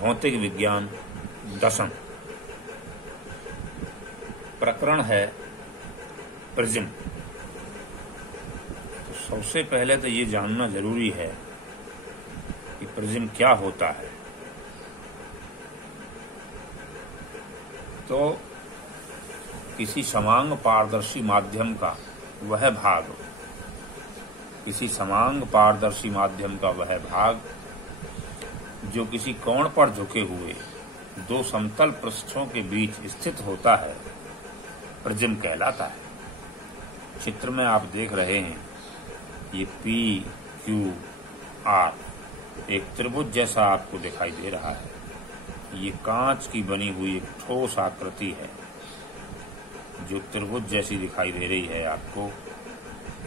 भौतिक विज्ञान दशम प्रकरण है प्रिज्म। तो सबसे पहले तो ये जानना जरूरी है कि प्रिज्म क्या होता है। तो किसी समांग पारदर्शी माध्यम का वह भाग, किसी समांग पारदर्शी माध्यम का वह भाग जो किसी कोण पर झुके हुए दो समतल पृष्ठों के बीच स्थित होता है, प्रिज्म कहलाता है। चित्र में आप देख रहे हैं ये पी क्यू आर एक त्रिभुज जैसा आपको दिखाई दे रहा है। ये कांच की बनी हुई एक ठोस आकृति है जो त्रिभुज जैसी दिखाई दे रही है आपको,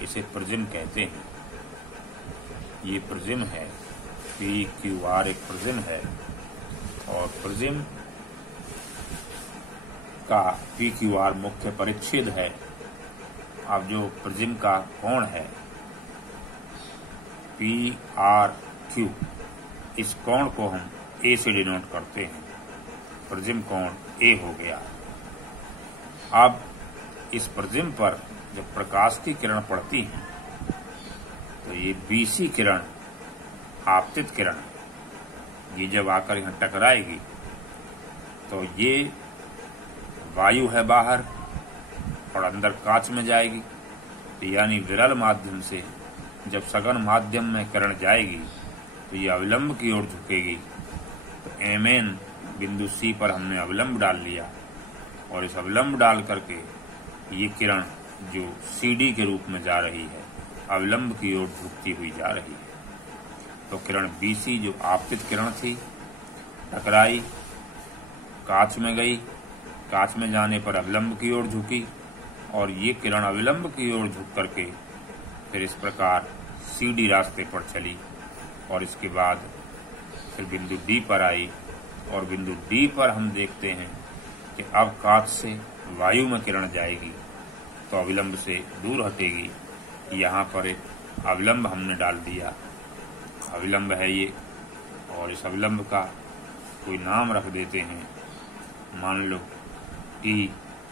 इसे प्रिज्म कहते हैं। ये प्रिज्म है, पी क्यू आर एक प्रिज्म है और प्रिज्म का पी क्यू आर मुख्य परिच्छेद है। अब जो प्रिज्म का कोण है पी आर क्यू, इस कोण को हम ए से डिनोट करते हैं। प्रिज्म कोण ए हो गया। अब इस प्रिज्म पर जब प्रकाश की किरण पड़ती है तो ये बीसी किरण, आपतित किरण, ये जब आकर यहां टकराएगी तो ये वायु है बाहर और अंदर कांच में जाएगी। यानी विरल माध्यम से जब सघन माध्यम में किरण जाएगी तो ये अविलंब की ओर झुकेगी। तो एमएन बिंदु सी पर हमने अविलंब डाल लिया और इस अविलंब डाल करके ये किरण जो सीडी के रूप में जा रही है, अविलंब की ओर झुकती हुई जा रही है। तो किरण बीसी जो आपतित किरण थी टकराई, कांच में गई, कांच में जाने पर अविलंब की ओर झुकी और ये किरण अविलंब की ओर झुक करके फिर इस प्रकार सीडी रास्ते पर चली और इसके बाद फिर बिंदु डी पर आई और बिंदु डी पर हम देखते हैं कि अब कांच से वायु में किरण जाएगी तो अविलंब से दूर हटेगी। यहाँ पर एक अविलंब हमने डाल दिया, अविलंब है ये, और इस अविलंब का कोई नाम रख देते हैं। मान लो टी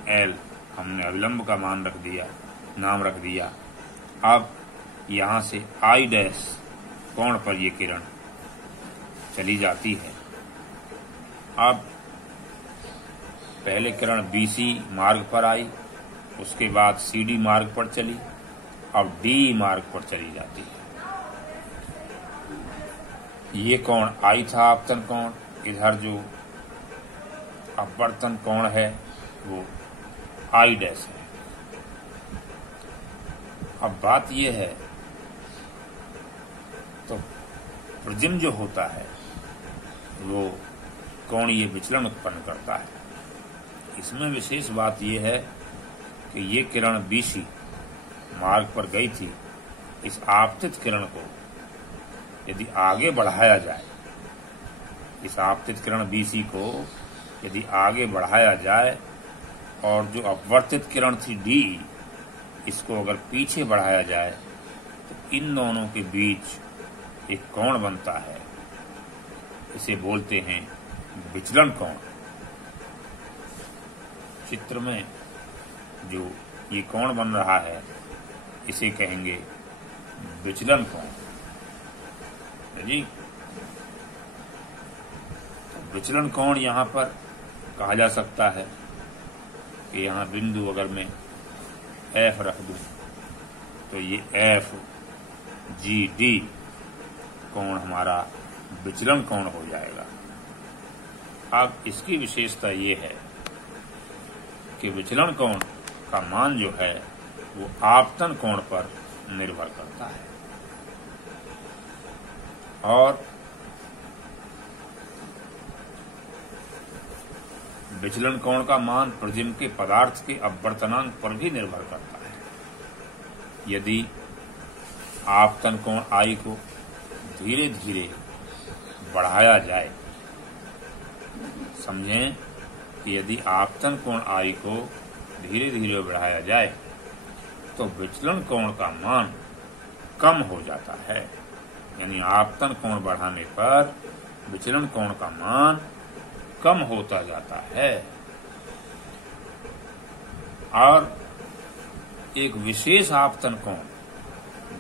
एल, हमने अविलंब का मान रख दिया, नाम रख दिया। अब यहाँ से आई डैश कोण पर ये किरण चली जाती है। अब पहले किरण बीसी मार्ग पर आई, उसके बाद सीडी मार्ग पर चली, अब डी मार्ग पर चली जाती है। ये कोण आई था आपतन कोण, इधर जो अपवर्तन कोण है वो आई डैश है। अब बात ये है तो प्रिज्म जो होता है वो कोणीय विचलन उत्पन्न करता है। इसमें विशेष बात यह है कि ये किरण बीसी मार्ग पर गई थी, इस आपतित किरण को यदि आगे बढ़ाया जाए, इस आपतित किरण बीसी को यदि आगे बढ़ाया जाए और जो अपवर्तित किरण थी डी, इसको अगर पीछे बढ़ाया जाए तो इन दोनों के बीच एक कोण बनता है। इसे बोलते हैं विचलन कोण। चित्र में जो ये कोण बन रहा है इसे कहेंगे विचलन कोण जी। तो विचलन कोण यहाँ पर कहा जा सकता है कि यहाँ बिंदु अगर मैं एफ रख दूं तो ये एफ जी डी कोण हमारा विचलन कोण हो जाएगा। अब इसकी विशेषता ये है कि विचलन कोण का मान जो है वो आपतन कोण पर निर्भर करता है और विचलन कोण का मान प्रिज्म के पदार्थ के अपवर्तनांक पर भी निर्भर करता है। यदि आपतन कोण आई को धीरे धीरे बढ़ाया जाए, समझें कि यदि आपतन कोण आई को धीरे धीरे बढ़ाया जाए तो विचलन कोण का मान कम हो जाता है। यानी आपतन कोण बढ़ाने पर विचलन कोण का मान कम होता जाता है और एक विशेष आपतन कोण,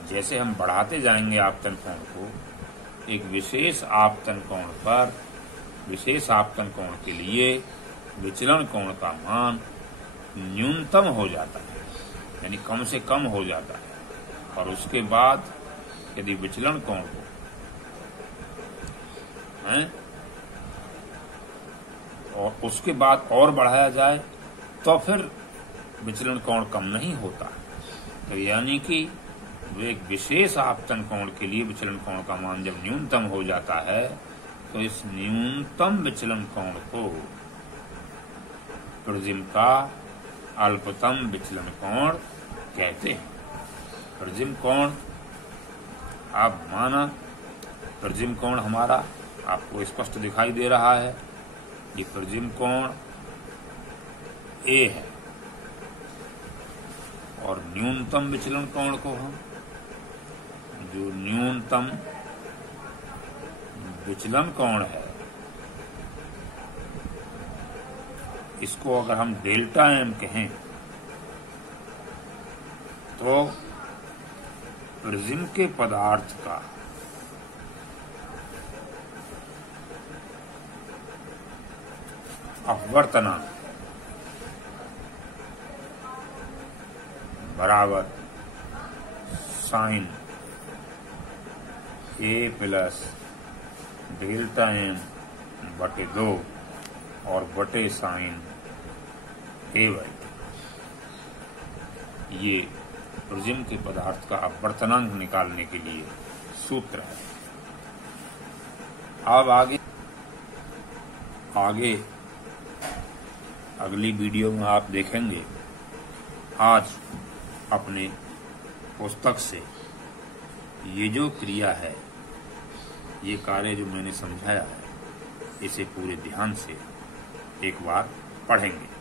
जैसे हम बढ़ाते जाएंगे आपतन कोण को, एक विशेष आपतन कोण पर विशेष आपतन कोण के लिए विचलन कोण का मान न्यूनतम हो जाता है, यानी कम से कम हो जाता है। और उसके बाद यदि विचलन कोण को और उसके बाद और बढ़ाया जाए तो फिर विचलन कोण कम नहीं होता। तो यानी कि एक विशेष आपतन कोण के लिए विचलन कोण का मान जब न्यूनतम हो जाता है तो इस न्यूनतम विचलन कोण को प्रिज्म का अल्पतम विचलन कोण कहते हैं। प्रिज्म कोण, आप माना प्रिज्म कोण हमारा आपको स्पष्ट दिखाई दे रहा है, ये प्रिज्म कोण ए है और न्यूनतम विचलन कोण को हम, जो न्यूनतम विचलन कोण है, इसको अगर हम डेल्टा एम कहें तो प्रिज्म के पदार्थ का अपवर्तनांक बराबर साइन ए प्लस डेल्टा एम बटे 2 और बटे साइन ए बाई 2। ये प्रिज्म के पदार्थ का अपवर्तनांक निकालने के लिए सूत्र है। अब आगे अगली वीडियो में आप देखेंगे। आज अपने पुस्तक से ये जो क्रिया है, ये कार्य जो मैंने समझाया है, इसे पूरे ध्यान से एक बार पढ़ेंगे।